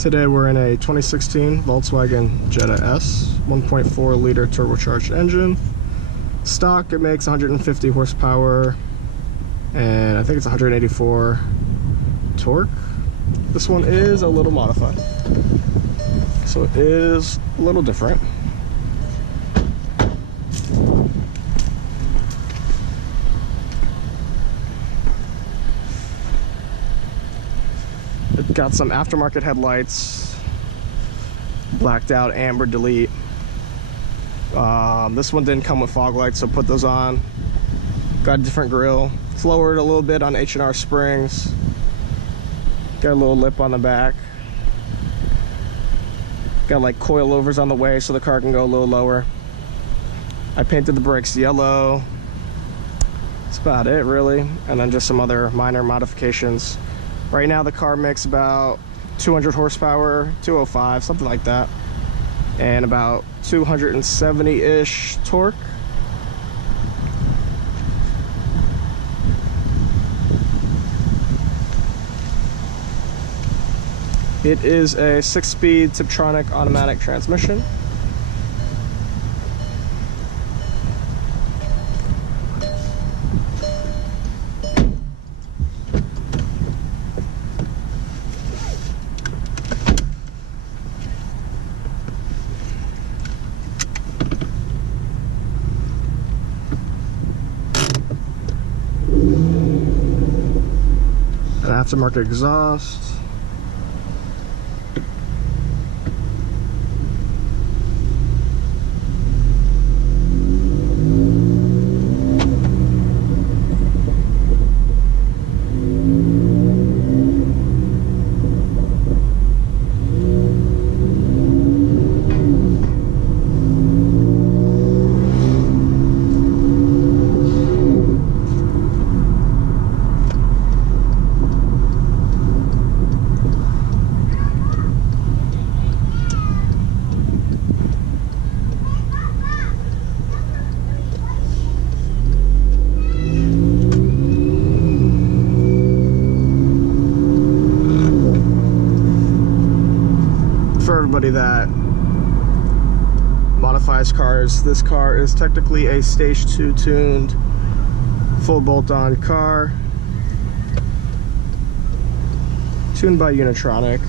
Today we're in a 2016 Volkswagen Jetta S, 1.4 liter turbocharged engine. Stock, it makes 150 horsepower and I think it's 184 torque. This one is a little modified, so it is a little different. It got some aftermarket headlights, blacked out amber delete. This one didn't come with fog lights, so put those on. Got a different grille. It's lowered a little bit on H&R springs. Got a little lip on the back. Got like coilovers on the way so the car can go a little lower. I painted the brakes yellow. That's about it really. And then just some other minor modifications. Right now the car makes about 200 horsepower, 205, something like that. And about 270-ish torque. It is a 6-speed Tiptronic automatic transmission. An aftermarket exhaust. For everybody that modifies cars, this car is technically a Stage 2 tuned full bolt-on car, tuned by Unitronic.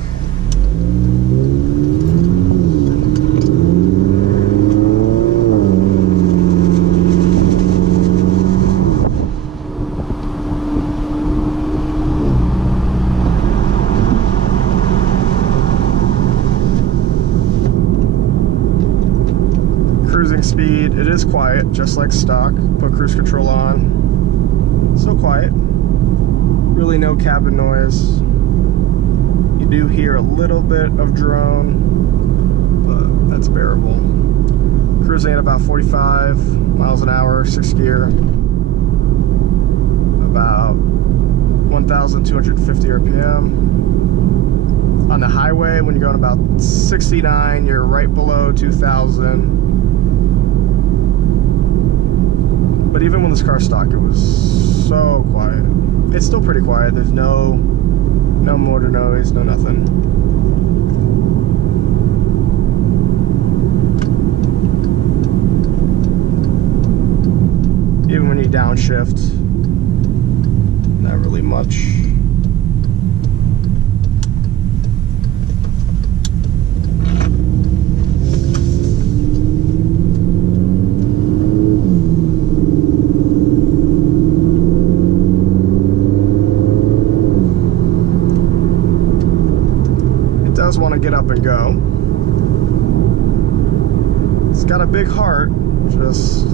Cruising speed, it is quiet, just like stock. Put cruise control on, still quiet. Really no cabin noise. You do hear a little bit of drone, but that's bearable. Cruising at about 45 miles an hour, 6th gear. About 1,250 RPM. On the highway, when you're going about 69, you're right below 2,000. But even when this car stock, it was so quiet. It's still pretty quiet. There's no motor noise, no nothing. Even when you downshift, not really much. Want to get up and go. It's got a big heart, just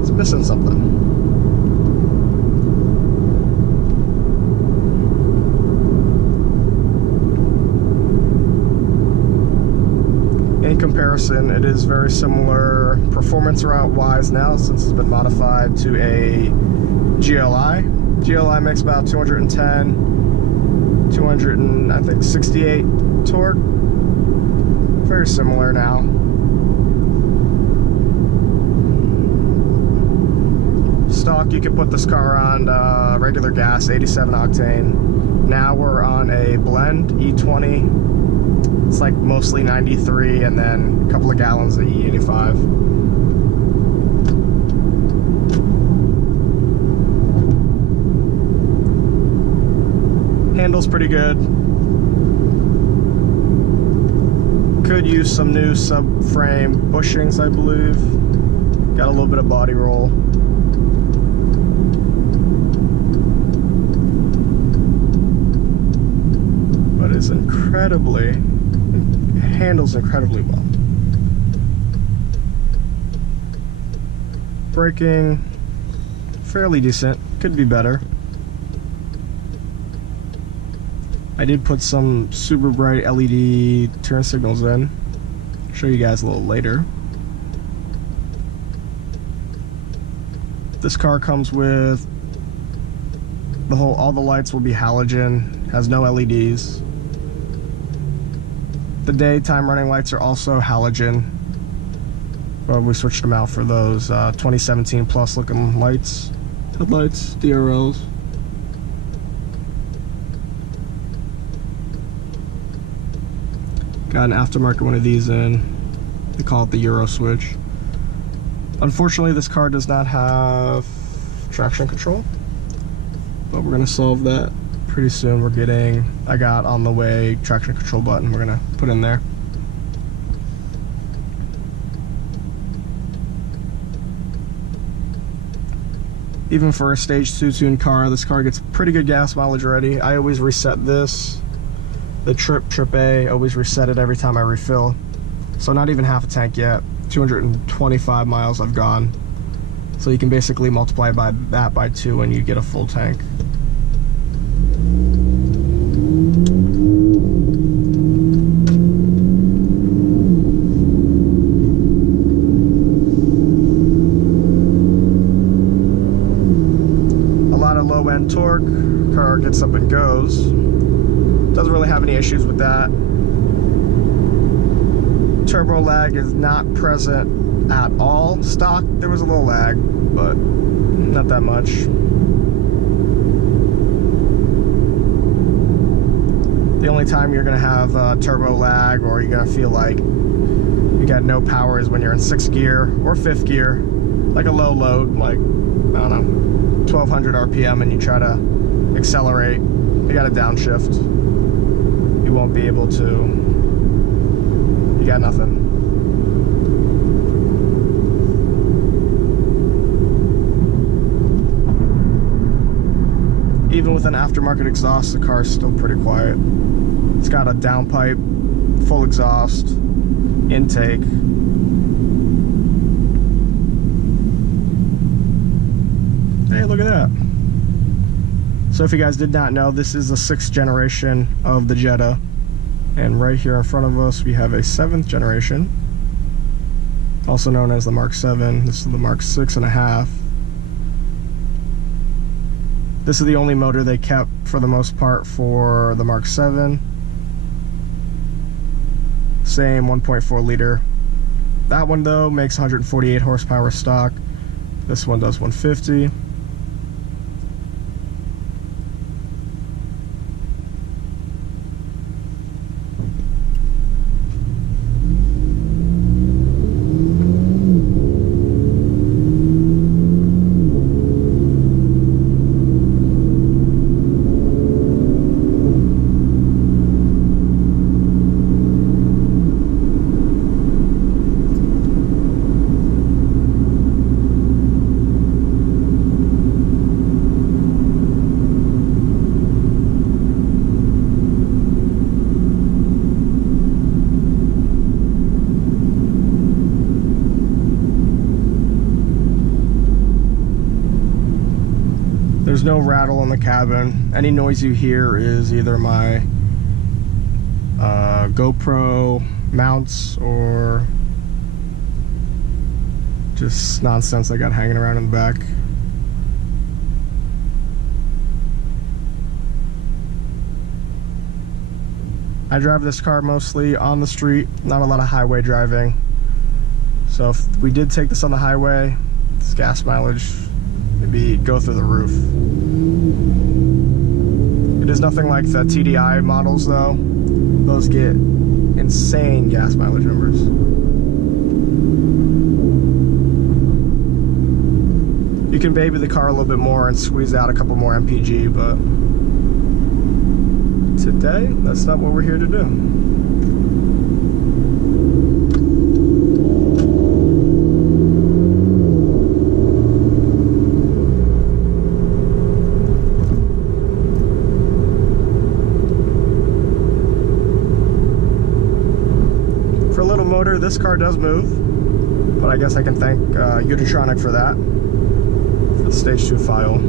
it's missing something. In comparison, it is very similar performance route wise now, since it's been modified to a GLI. GLI makes about 268 torque. Very similar now. Stock, you can put this car on regular gas, 87 octane. Now we're on a blend E20. It's like mostly 93 and then a couple of gallons of E85. Handle's pretty good. Could use some new subframe bushings, I believe. Got a little bit of body roll. But it's handles incredibly well. Braking, fairly decent. Could be better. I did put some super bright LED turn signals in. I'll show you guys a little later. This car comes with all the lights will be halogen, has no LEDs. The daytime running lights are also halogen, but we switched them out for those 2017 plus looking lights, headlights, DRLs. Got an aftermarket one of these in. They call it the Euro switch. Unfortunately, this car does not have traction control, but we're gonna solve that pretty soon. I got on the way traction control button we're gonna put in there. Even for a Stage 2 tuned car, this car gets pretty good gas mileage already. I always reset this. The Trip A, always reset it every time I refill. So not even half a tank yet. 225 miles I've gone. So you can basically multiply that by 2 and you get a full tank. A lot of low end torque. Car gets up and goes. Doesn't really have any issues with that. Turbo lag is not present at all. Stock, there was a little lag, but not that much. The only time you're gonna have turbo lag or you're gonna feel like you got no power is when you're in 6th gear or 5th gear, like a low load, like, I don't know, 1200 RPM, and you try to accelerate, you gotta downshift. You won't be able to. You got nothing. Even with an aftermarket exhaust, the car is still pretty quiet. It's got a downpipe, full exhaust, intake. Hey, look at that. So if you guys did not know, this is the 6th generation of the Jetta. And right here in front of us, we have a 7th generation, also known as the Mark 7. This is the Mark 6.5. This is the only motor they kept for the most part for the Mark 7. Same 1.4 liter. That one though makes 148 horsepower stock. This one does 150. There's no rattle in the cabin. Any noise you hear is either my GoPro mounts or just nonsense I got hanging around in the back. I drive this car mostly on the street, not a lot of highway driving. So if we did take this on the highway, this gas mileage maybe go through the roof. It is nothing like the TDI models though. Those get insane gas mileage numbers. You can baby the car a little bit more and squeeze out a couple more MPG, but today, that's not what we're here to do. For a little motor, this car does move, but I guess I can thank Unitronic for that, for the Stage 2 file.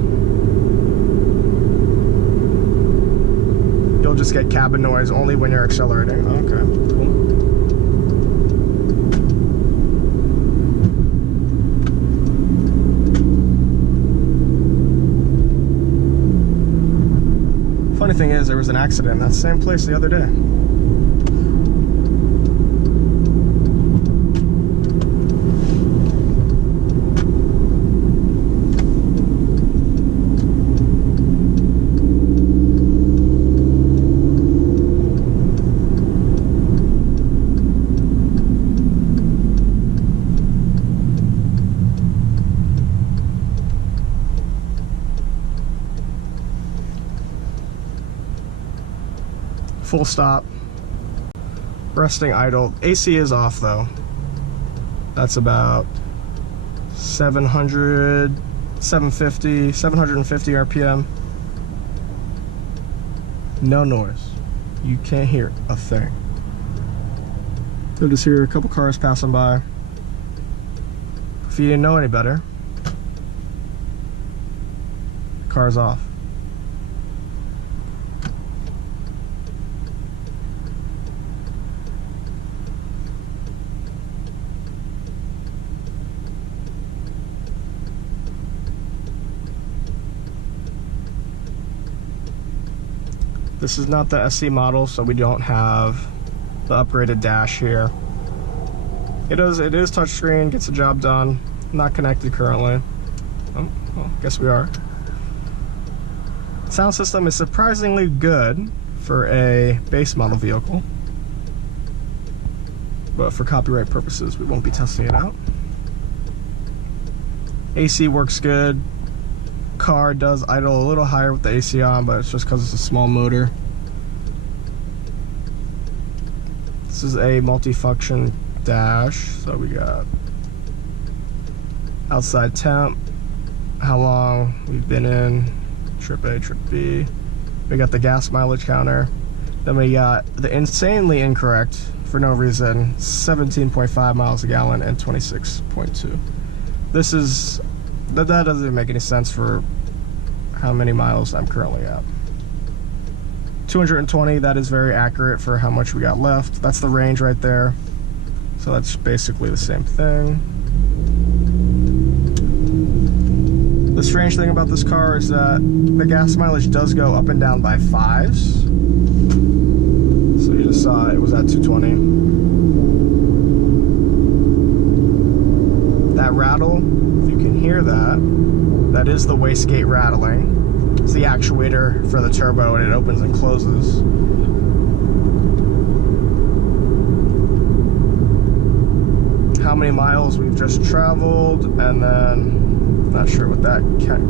You'll just get cabin noise only when you're accelerating. Okay, cool. Funny thing is, there was an accident in that same place the other day. Full stop, resting idle. AC is off though. That's about 750 RPM. No noise. You can't hear a thing. You'll just hear a couple cars passing by. If you didn't know any better, car's off. This is not the SC model, so we don't have the upgraded dash here. It is touchscreen, gets the job done. Not connected currently. Oh, well, guess we are. Sound system is surprisingly good for a base model vehicle, but for copyright purposes, we won't be testing it out. AC works good. Car does idle a little higher with the AC on, but it's just because it's a small motor. This is a multi-function dash, so we got outside temp, how long we've been in, trip A, trip B. We got the gas mileage counter. Then we got the insanely incorrect, for no reason, 17.5 miles a gallon and 26.2. This is that doesn't even make any sense for how many miles I'm currently at. 220, that is very accurate for how much we got left. That's the range right there. So that's basically the same thing. The strange thing about this car is that the gas mileage does go up and down by 5s. So you just saw it was at 220. That rattle, if you can hear that, that is the wastegate rattling. It's the actuator for the turbo, and it opens and closes. How many miles we've just traveled, and then not sure what that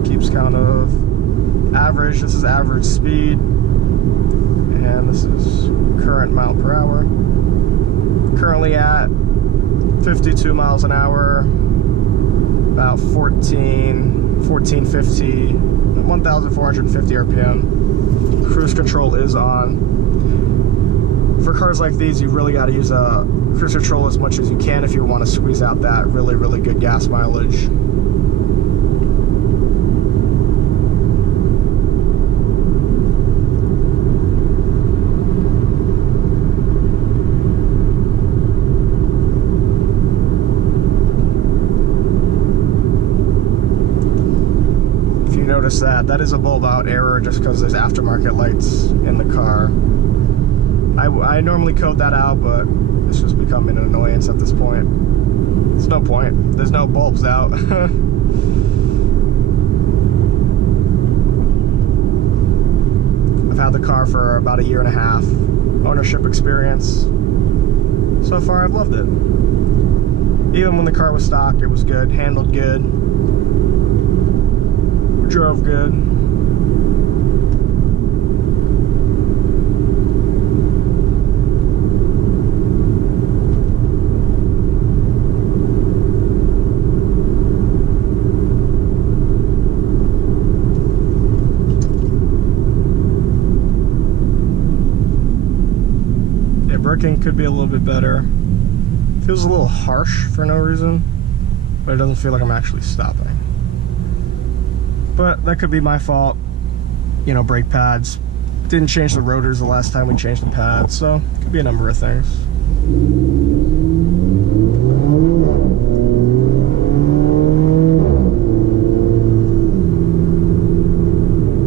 keeps count of. Average, this is average speed, and this is current mile per hour. Currently at 52 miles an hour, about 1,450 RPM. Cruise control is on. For cars like these, you really got to use a cruise control as much as you can if you want to squeeze out that really, really good gas mileage. Notice that is a bulb out error just because there's aftermarket lights in the car. I normally code that out, but it's just becoming an annoyance at this point. There's no point. There's no bulbs out. I've had the car for about 1.5 years. Ownership experience. So far, I've loved it. Even when the car was stock, it was good, handled good, drove good. Yeah, braking could be a little bit better. Feels a little harsh for no reason, but it doesn't feel like I'm actually stopping. But that could be my fault. You know, brake pads. Didn't change the rotors the last time we changed the pads, so it could be a number of things.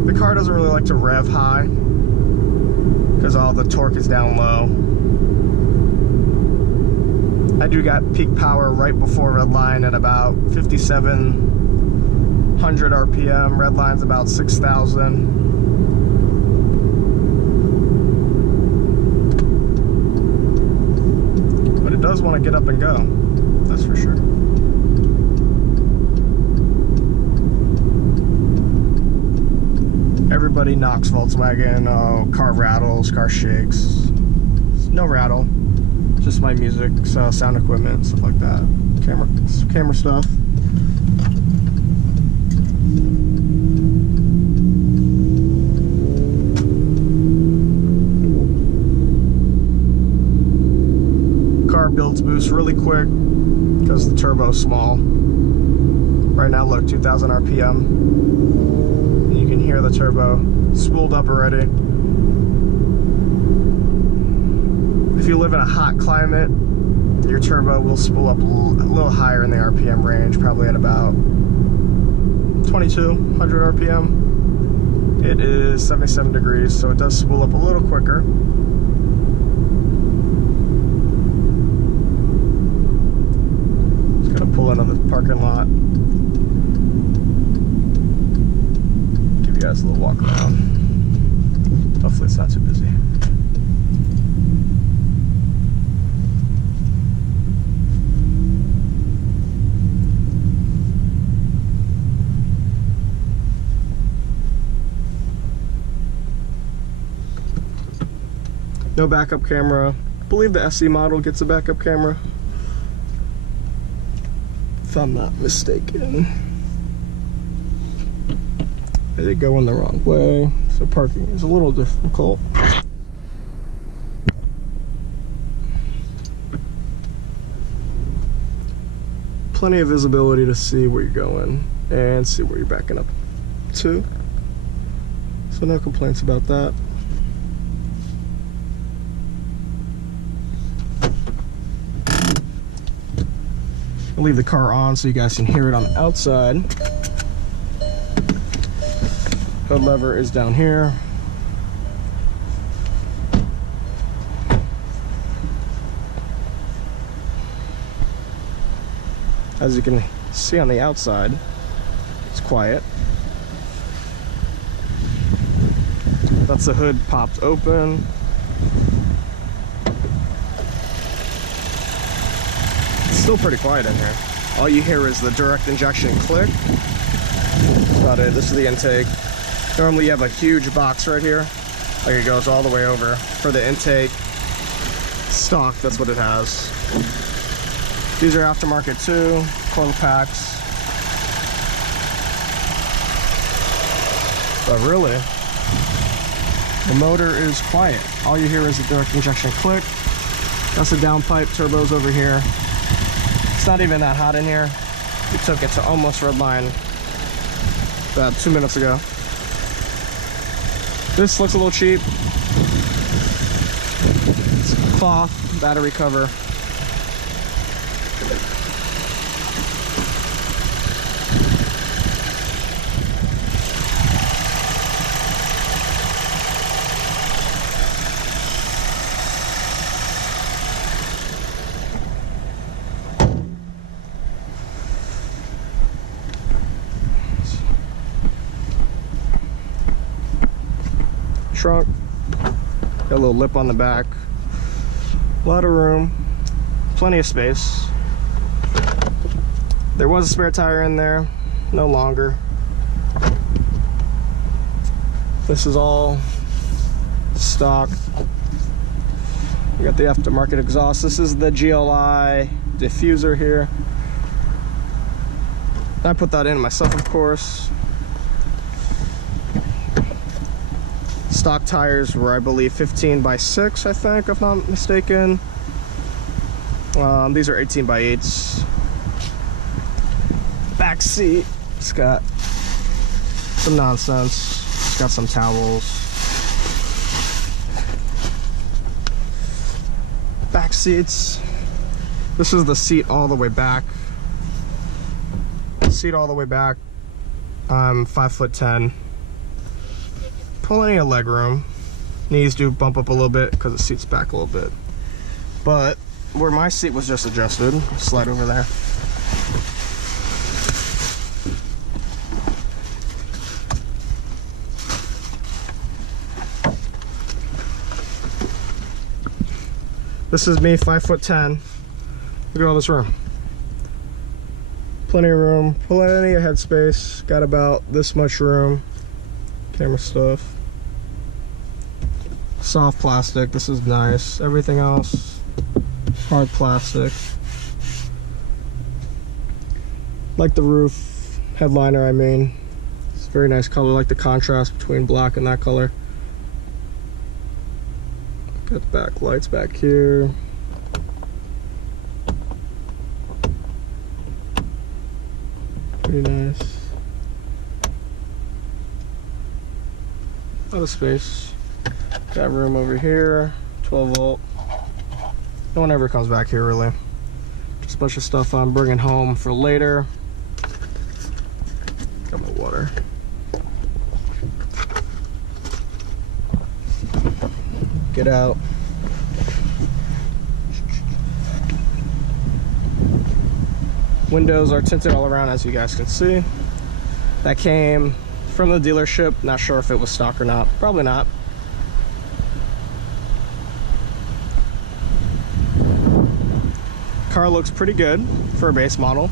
The car doesn't really like to rev high because all the torque is down low. I do got peak power right before red line at about 5,700 RPM. Red line's about 6,000. But it does want to get up and go, that's for sure. Everybody knocks Volkswagen. Oh, car rattles, car shakes. No rattle. Just my music, so sound equipment, stuff like that. Camera stuff. Car builds boost really quick because the turbo's small. Right now, low 2,000 RPM. You can hear the turbo spooled up already. If you live in a hot climate, your turbo will spool up a little higher in the RPM range, probably at about 2,200 RPM. It is 77 degrees, so it does spool up a little quicker. Just gonna pull into the parking lot. Give you guys a little walk around. Hopefully it's not too busy. No backup camera. I believe the SE model gets a backup camera, if I'm not mistaken. I did go in the wrong way, so parking is a little difficult. Plenty of visibility to see where you're going and see where you're backing up to. So no complaints about that. I'll leave the car on so you guys can hear it on the outside. Hood lever is down here. As you can see on the outside, it's quiet. That's the hood popped open. Still pretty quiet in here. All you hear is the direct injection click. That's about it. This is the intake. Normally you have a huge box right here. Like it goes all the way over. For the intake stock, that's what it has. These are aftermarket too. Coil packs. But really, the motor is quiet. All you hear is the direct injection click. That's the downpipe. Turbo's over here. It's not even that hot in here. We took it to almost red line about 2 minutes ago. This looks a little cheap. It's cloth, battery cover. trunk. Got a little lip on the back. A lot of room. Plenty of space. There was a spare tire in there. No longer. This is all stock. We got the aftermarket exhaust. This is the GLI diffuser here. I put that in myself, of course. Stock tires were, I believe, 15x6, I think, if not mistaken. These are 18x8s. Back seat. It's got some nonsense. It's got some towels. Back seats. This is the seat all the way back. Seat all the way back. I'm 5'10". Plenty of leg room. Knees do bump up a little bit because the seat's back a little bit. But where my seat was just adjusted, slide over there. This is me, 5'10". Look at all this room. Plenty of room, plenty of headspace. Got about this much room. Camera stuff. Soft plastic, this is nice. Everything else, hard plastic. Like the roof, headliner I mean. It's a very nice color, like the contrast between black and that color. Got the back lights back here. Pretty nice. A lot of space. Got room over here, 12 volt. No one ever comes back here really. Just a bunch of stuff I'm bringing home for later. Got my water. Get out. Windows are tinted all around, as you guys can see. That came from the dealership. Not sure if it was stock or not. Probably not. Car looks pretty good for a base model.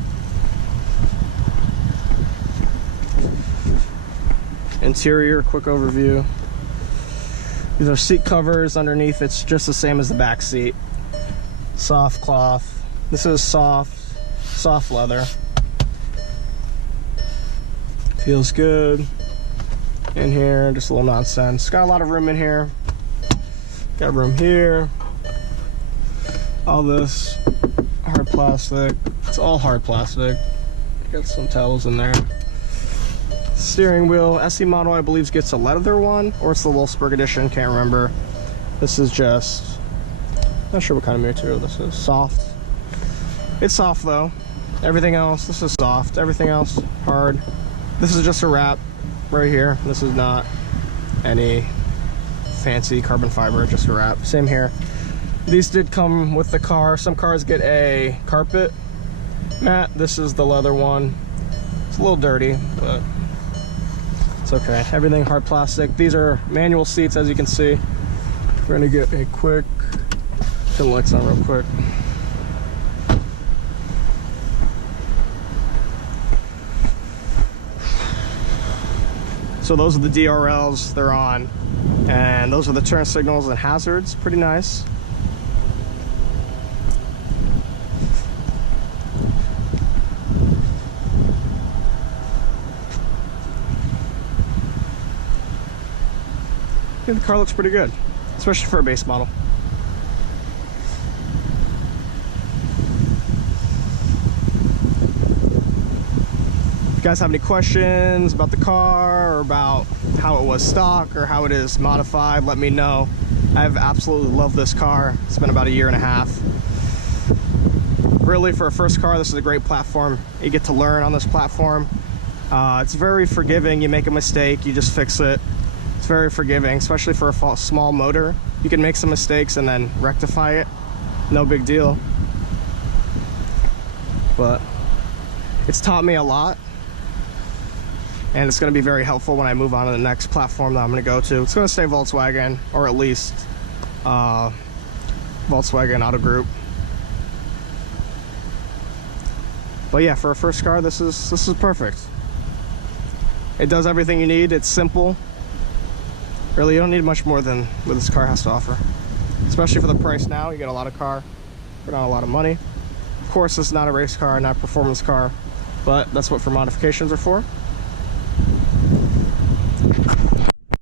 Interior, quick overview. These are seat covers. Underneath it's just the same as the back seat. Soft cloth. This is soft leather. Feels good. In here, just a little nonsense. Got a lot of room in here. Got room here. All this hard plastic. It's all hard plastic. Got some towels in there. Steering wheel, SE model I believe gets a leather one, or it's the Wolfsburg edition, can't remember. This is just, not sure what kind of material this is. Soft. It's soft though. Everything else, this is soft. Everything else, hard. This is just a wrap right here. This is not any fancy carbon fiber, just a wrap. Same here. These did come with the car. Some cars get a carpet mat. This is the leather one. It's a little dirty, but it's okay. Everything hard plastic. These are manual seats, as you can see. We're gonna get a quick, turn the lights on real quick. So those are the DRLs, they're on. And those are the turn signals and hazards, pretty nice. I think the car looks pretty good, especially for a base model. If you guys have any questions about the car or about how it was stock or how it is modified, let me know. I've absolutely loved this car. It's been about a year and a half. Really, for a first car, this is a great platform. You get to learn on this platform. It's very forgiving. You make a mistake, you just fix it. It's very forgiving, especially for a small motor. You can make some mistakes and then rectify it. No big deal. But it's taught me a lot. and it's going to be very helpful when I move on to the next platform that I'm going to go to. It's going to stay Volkswagen, or at least Volkswagen Auto Group. But yeah, for a first car, this is perfect. It does everything you need. It's simple. Really, you don't need much more than what this car has to offer. Especially for the price now, you get a lot of car for not a lot of money. Of course, this is not a race car, not a performance car, but that's what for modifications are for.